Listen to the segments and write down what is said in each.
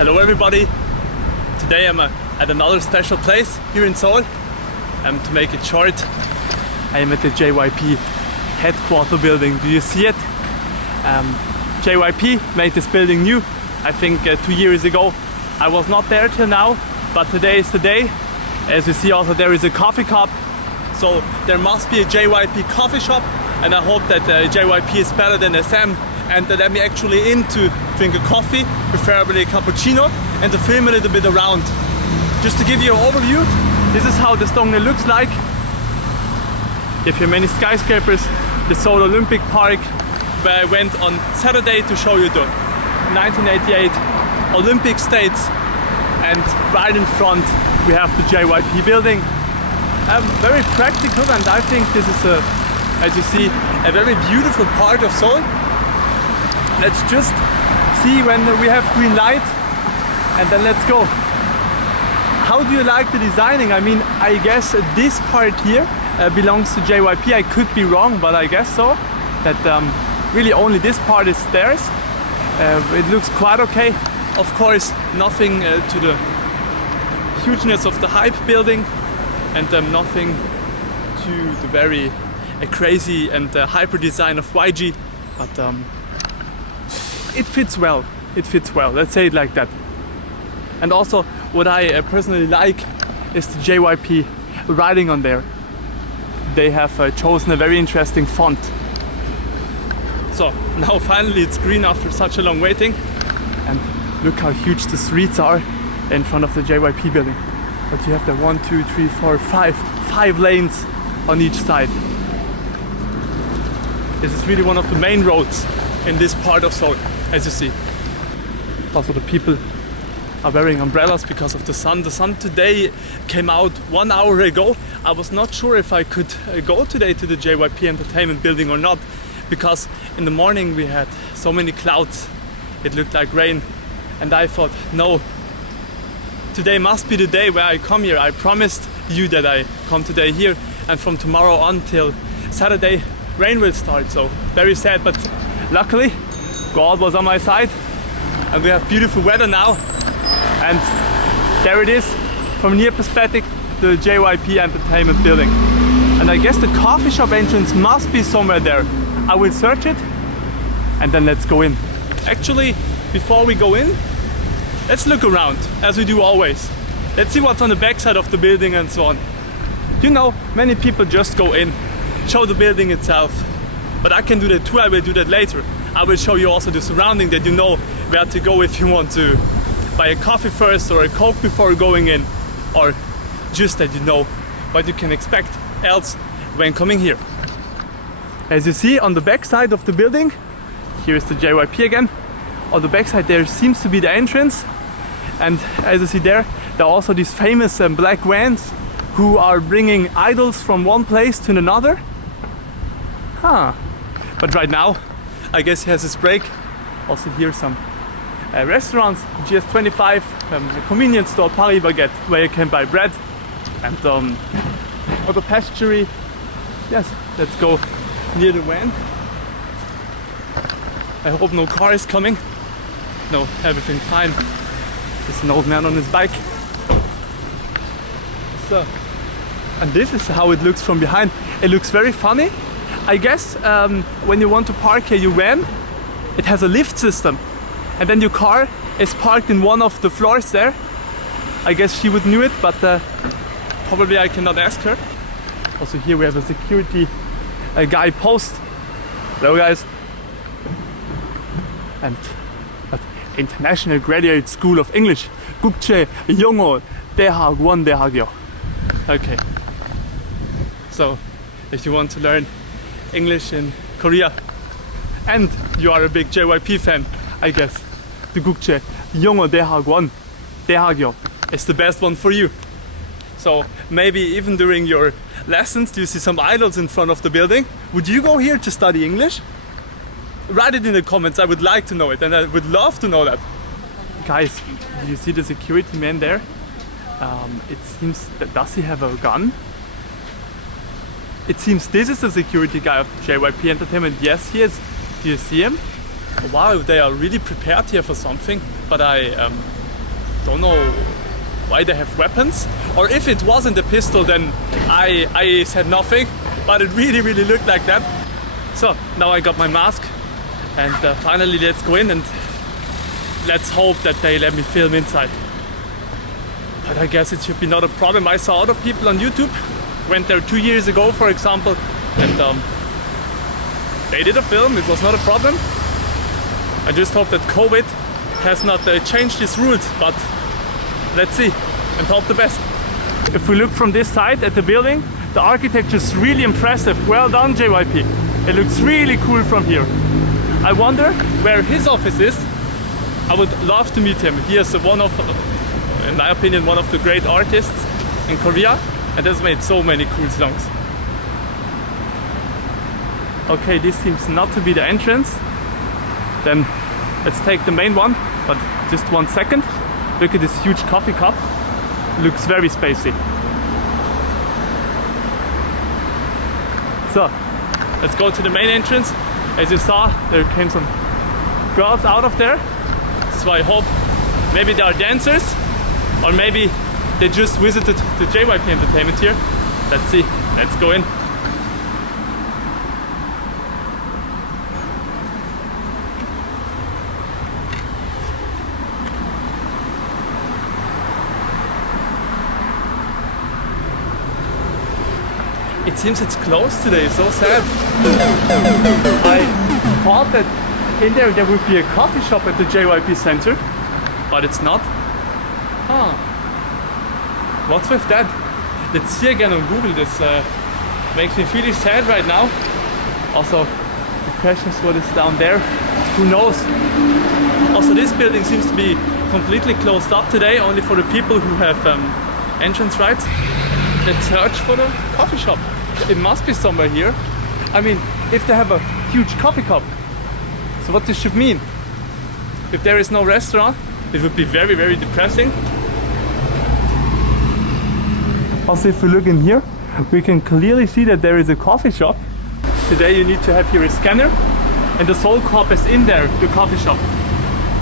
Hello everybody! Today I'm at another special place here in Seoul. To make it short, I am at the JYP Headquarter Building. Do you see it? JYP made this building new, I think 2 years ago. I was not there till now, but today is the day. As you see also there is a coffee cup. So there must be a JYP coffee shop, and I hope that JYP is better than SM and they let me actually in to drink a coffee, preferably a cappuccino, and to film a little bit around. Just to give you an overview, this is how the Stongnae looks like. If you have many skyscrapers, the Seoul Olympic Park, where I went on Saturday to show you the 1988 Olympic States, and right in front we have the JYP Building. Very practical, and I think this is, as you see, a very beautiful part of Seoul. Let's just see when we have green light, and then let's go. How do you like the designing? I mean, I guess this part here belongs to JYP. I could be wrong, but I guess so. That really only this part is theirs. It looks quite okay. Of course, nothing to the hugeness of the Hype building, and nothing to the very crazy and hyper design of YG. But it fits well. It fits well. Let's say it like that. And also, what I personally like is the JYP writing on there. They have chosen a very interesting font. So now finally it's green after such a long waiting. And look how huge the streets are in front of the JYP building. But you have the 1, 2, 3, 4, 5 lanes on each side. This is really one of the main roads in this part of Seoul, as you see. Also the people are wearing umbrellas because of the sun. The sun today came out 1 hour ago. I was not sure if I could go today to the JYP Entertainment building or not, because in the morning we had so many clouds. It looked like rain, and I thought, no, today must be the day where I come here. I promised you that I come today here, and from tomorrow on till Saturday rain will start. So very sad, but luckily God was on my side, and we have beautiful weather now. And there it is, from near perspective, the JYP Entertainment building. And I guess the coffee shop entrance must be somewhere there. I will search it, and then let's go in. Actually, before we go in, let's look around, as we do always. Let's see what's on the backside of the building and so on. You know, many people just go in, show the building itself. But I can do that too. I will do that later. I will show you also the surrounding, that you know where to go if you want to buy a coffee first or a Coke before going in, or just that you know what you can expect else when coming here. As you see on the back side of the building, here is the JYP again. On the back side there seems to be the entrance, and as you see there are also these famous black vans who are bringing idols from one place to another. But right now I guess he has his break. Also here some restaurants, GS25, a convenience store, Paris Baguette, where you can buy bread, and auto pastry. Yes, let's go near the van. I hope no car is coming. No, everything fine. There's an old man on his bike. So, and this is how it looks from behind. It looks very funny. I guess when you want to park here your van, it has a lift system, and then your car is parked in one of the floors there. I guess she would know it, but probably I cannot ask her. Also here we have a security guy post. Hello guys. And International Graduate School of English. 국제 영어 대학원 대학교. Okay. So if you want to learn English in Korea and you are a big JYP fan, I guess the 국제 영어 대학원 대학교 is the best one for you. So maybe even during your lessons you see some idols in front of the building. Would you go here to study English? Write it in the comments. I would like to know it, and I would love to know that. Guys, do you see the security man there? It seems that, does he have a gun? It seems this is the security guy of JYP Entertainment. Yes, he is. Do you see him? Wow, they are really prepared here for something. But I don't know why they have weapons, or if it wasn't a pistol, then I said nothing, but it really looked like that. So now I got my mask, and finally let's go in and let's hope that they let me film inside. But I guess it should be not a problem. I saw other people on YouTube went there 2 years ago, for example, and they did a film. It was not a problem. I just hope that COVID has not changed these rules, but let's see and hope the best. If we look from this side at the building, the architecture is really impressive. Well done, JYP. It looks really cool from here. I wonder where his office is. I would love to meet him. He is one of, in my opinion, one of the great artists in Korea, and has made so many cool songs. Okay, this seems not to be the entrance. Then let's take the main one, but just 1 second. Look at this huge coffee cup. Looks very spacey. So let's go to the main entrance. As you saw, there came some girls out of there. So I hope maybe they are dancers, or maybe they just visited the JYP Entertainment here. Let's see. Let's go in. It seems it's closed today, so sad. I thought that in there would be a coffee shop at the JYP Center, but it's not. Huh. What's with that? Let's see again on Google. This makes me really sad right now. Also, the question is what is down there. Who knows? Also, this building seems to be completely closed up today, only for the people who have entrance rights. Let's search for the coffee shop. It must be somewhere here. I mean, if they have a huge coffee cup, so what this should mean? If there is no restaurant, it would be very depressing. Also, if we look in here, we can clearly see that there is a coffee shop. Today you need to have here a scanner, and the Seoul Cup is in there, the coffee shop.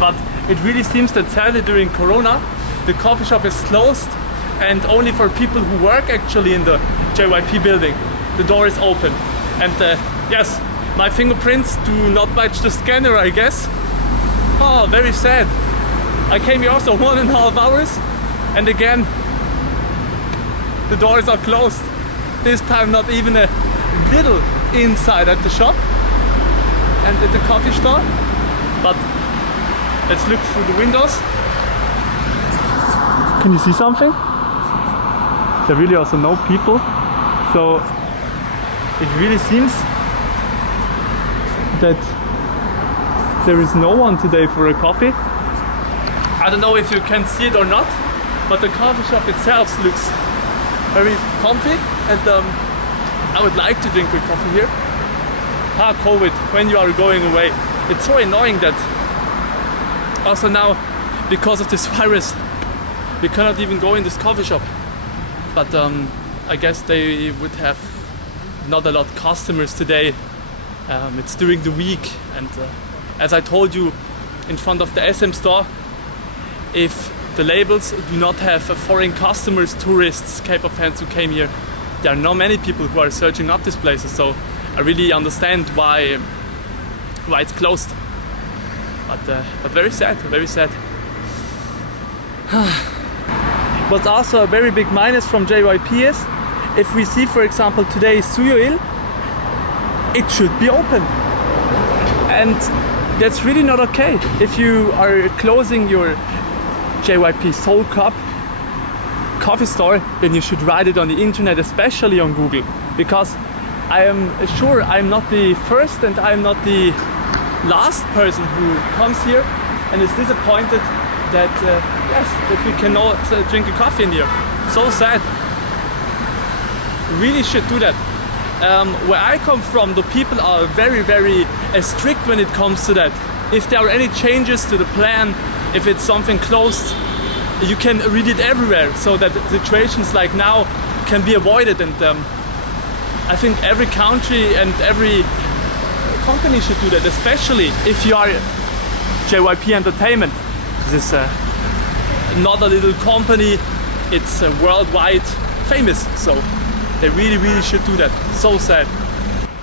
But it really seems that sadly during Corona, the coffee shop is closed, and only for people who work actually in the JYP building, the door is open. And yes, my fingerprints do not match the scanner, I guess. Oh, very sad. I came here also 1.5 hours, and again, the doors are closed. This time not even a little inside at the shop and at the coffee store. But let's look through the windows. Can you see something? There really also no people, so it really seems that there is no one today for a coffee. I don't know if you can see it or not, but the coffee shop itself looks very comfy, and I would like to drink a coffee here. COVID, when you are going away, it's so annoying that also now, because of this virus, we cannot even go in this coffee shop. But I guess they would have not a lot of customers today. It's during the week, and as I told you in front of the SM store, if the labels do not have foreign customers, tourists, K-pop fans who came here, there are not many people who are searching up these places. So I really understand why it's closed. But very sad, very sad. What's also a very big minus from JYP is, if we see, for example, today Suyoil, it should be open. And that's really not okay. If you are closing your JYP Seoul Cup coffee store, then you should write it on the internet, especially on Google. Because I am sure I'm not the first and I'm not the last person who comes here and is disappointed that that we cannot drink a coffee in here. So sad. Really should do that. Where I come from, the people are very strict when it comes to that. If there are any changes to the plan, if it's something closed, you can read it everywhere, so that situations like now can be avoided. And I think every country and every company should do that, especially if you are JYP Entertainment. This is not a little company, it's worldwide famous, so they really should do that. So sad.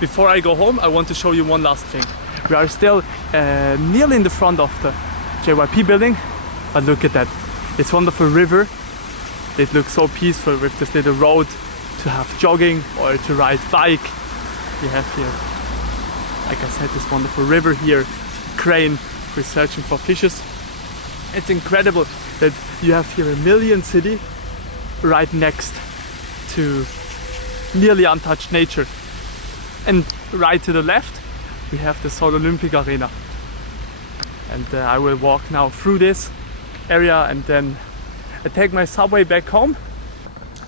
Before I go home, I want to show you one last thing. We are still nearly in the front of the JYP building, but look at that. It's wonderful river. It looks so peaceful with this little road to have jogging or to ride bike. We have here, like I said, this wonderful river here, crane who's searching for fishes. It's incredible that you have here a million city right next to nearly untouched nature. And right to the left we have the Seoul Olympic Arena. And I will walk now through this area and then I take my subway back home.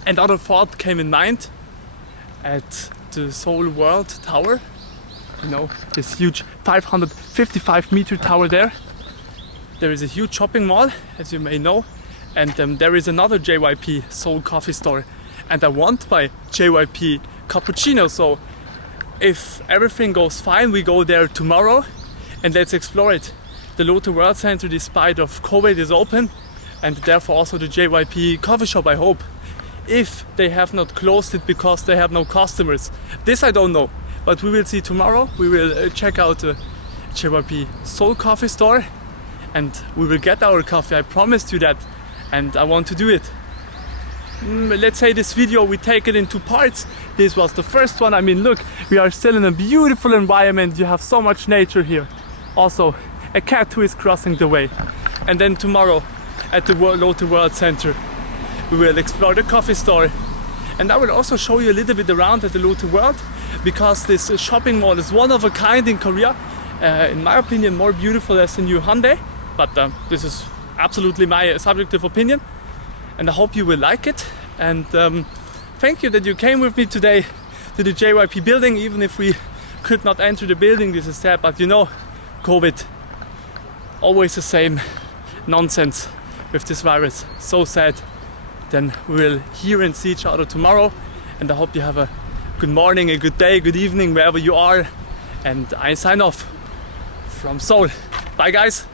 Another thought came in mind at the Seoul World Tower. You know, this huge 555-meter tower there. There is a huge shopping mall, as you may know, and there is another JYP Seoul coffee store. And I want my JYP cappuccino, so if everything goes fine, we go there tomorrow and let's explore it. The Lotte World Center, despite of COVID, is open, and therefore also the JYP coffee shop, I hope. If they have not closed it because they have no customers. This I don't know, but we will see tomorrow. We will check out the JYP Seoul coffee store and we will get our coffee. I promised you that, and I want to do it. Let's say this video, we take it in two parts. This was the first one. I mean, look, we are still in a beautiful environment. You have so much nature here. Also, a cat who is crossing the way. And then tomorrow at the Lotte World Center, we will explore the coffee store. And I will also show you a little bit around at the Lotte World, because this shopping mall is one of a kind in Korea. In my opinion, more beautiful as the new Hyundai. But this is absolutely my subjective opinion. And I hope you will like it. And thank you that you came with me today to the JYP building, even if we could not enter the building. This is sad, but you know, COVID, always the same nonsense with this virus. So sad. Then we will hear and see each other tomorrow. And I hope you have a good morning, a good day, good evening, wherever you are. And I sign off from Seoul. Bye guys.